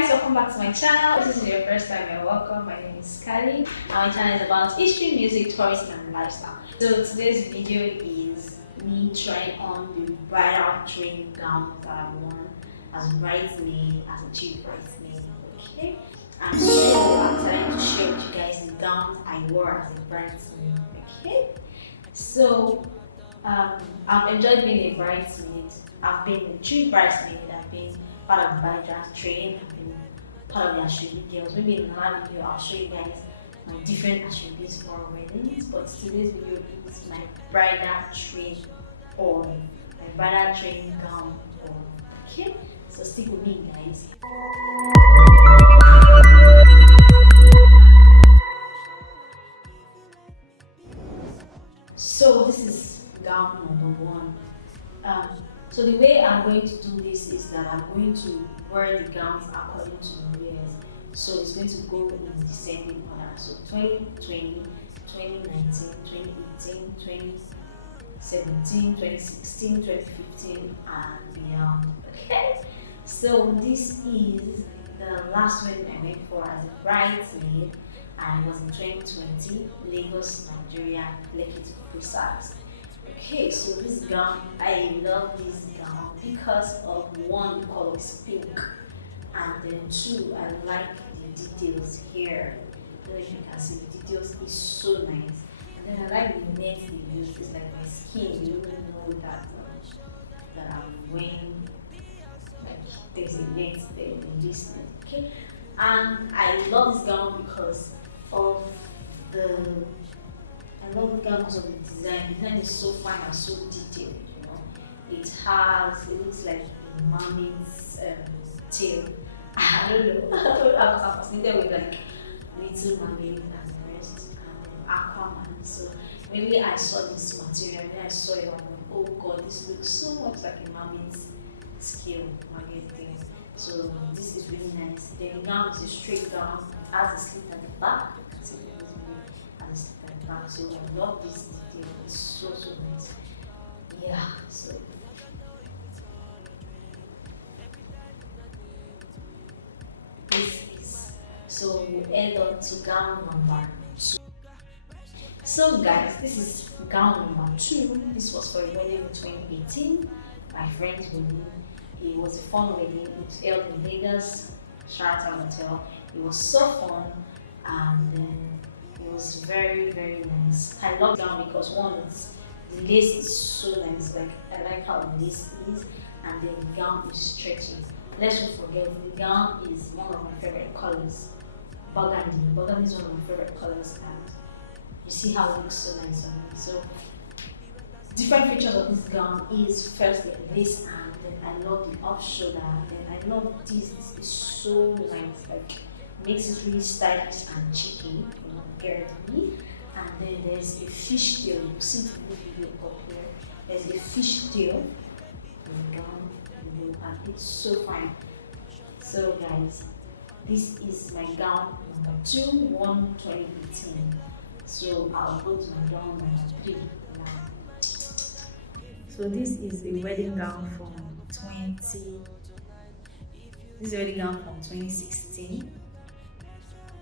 guys, welcome back to my channel. If this is your first time, you're welcome. My name is Kadi. My channel is about history, music, tourism, and lifestyle. So today's video is me trying on the bridal train gown that I worn as a bridesmaid, as a chief bridesmaid. Okay, and today I'm trying to share with you guys the gowns I wore as a bridesmaid. Okay, so I've enjoyed being a bridesmaid. I've been a chief bridesmaid. I've been part of the bridal train. I've been part of the Ashwebi girls. Maybe in another video I'll show you guys my different Ashwebis for weddings. But today's video is my bridal train or my bridal train gown or okay. So stick with me, guys. So this is gown number one. So the way I'm going to do this is that I'm going to wear the gowns according to the years. So it's going to go in descending order. So 2020, 2019, 2018, 2017, 2016, 2015, and beyond. Okay. So this is the last wedding I went for as a bridesmaid, and it was in 2020, Lagos, Nigeria, Lekki to be precise. Okay, so this gown, I love this gown because of one, the color is pink, and then two, I like the details here. I don't know if you can see the details is so nice, and then I like the net they use. It's like my skin. You don't know that I'm wearing like there's a net there in this net. Okay, and I love this gown because of I love the gown because of the design. The design is so fine and so detailed, you know. It looks like a mermaid's tail. I don't know. I was fascinated with like Little Mermaid and the rest, and Aquaman. So maybe I saw this material, then I saw it, I'm like, oh god, this looks so much like a mermaid's scale, mermaid thing. So this is really nice. Then the gown is a straight gown, it has a slit at the back. You can see it has a slit at the back. So I love this detail, it's so nice. Yeah, so this is, so we head on to gown number 2. So guys, this is gown number 2. This was for a wedding in 2018, my friend's wedding. It was a fun wedding. It was held in Lagos, Sheraton Hotel. It was so fun, and then it was very nice. I love the gown because one, the lace is so nice. Like I like how the lace is, and then the gown is stretchy. Let's not forget, the gown is one of my favorite colors. Burgundy. Burgundy is one of my favorite colors, and you see how it looks so nice on me. So different features of this gown is firstly lace, and then I love the off shoulder, and I love this. This is so nice. Like makes it really stylish and cheeky, you know, girly. And then there's a fishtail. You see the video up here. There's a fishtail in the gown, and it's so fine. So guys, this is my gown number 2, 2018. So I'll go to my gown number 3 now. So this is a wedding gown from 2016.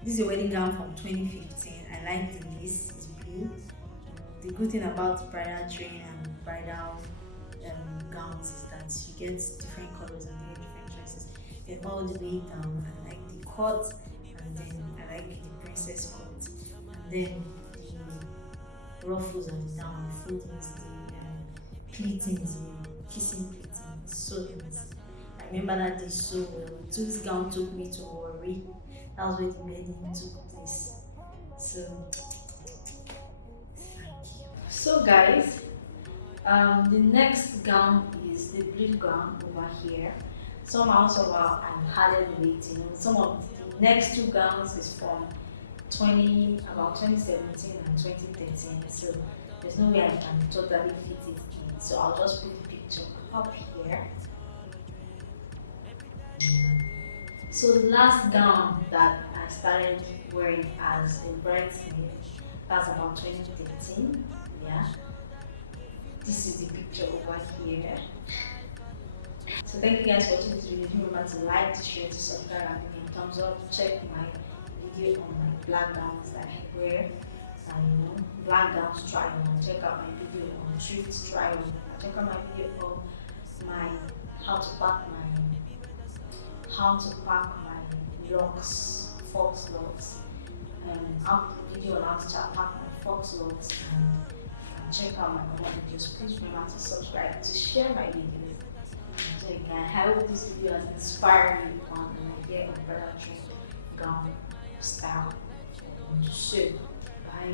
This is a wedding gown from 2015. I like the lace, it's blue. The good thing about bridal train and bridal gowns is that you get different colors and you get different dresses. And all the way down, I like the cut, and then I like the princess cut, and then the ruffles at the down, the foldings, the pleatings, the kissing pleating. It's so nice. I remember that day so well. This gown took me to Warri. That was where the wedding took place. So thank you. So guys, the next gown is the blue gown over here. Somehow I'm harder weight. You know, some of the next 2 gowns is from about 2017 and 2013. So there's no way I can totally fit it in. So I'll just put the picture up here. So the last gown that I started wearing as a bridesmaid, that's about 2013. Yeah. This is the picture over here. So thank you guys for watching this video. Don't remember to like, to share, to subscribe, and give me a thumbs up. Check my video on my black gowns that I wear. And black gowns try on. Check out my video on CHIT try on. Check out my video on my how to pack my locks, fox locks. I'll video on how to pack my fox locks and check out my other videos. Please remember to subscribe, to share my videos. So again, I hope this video has inspired you on an idea of bridal gown style. So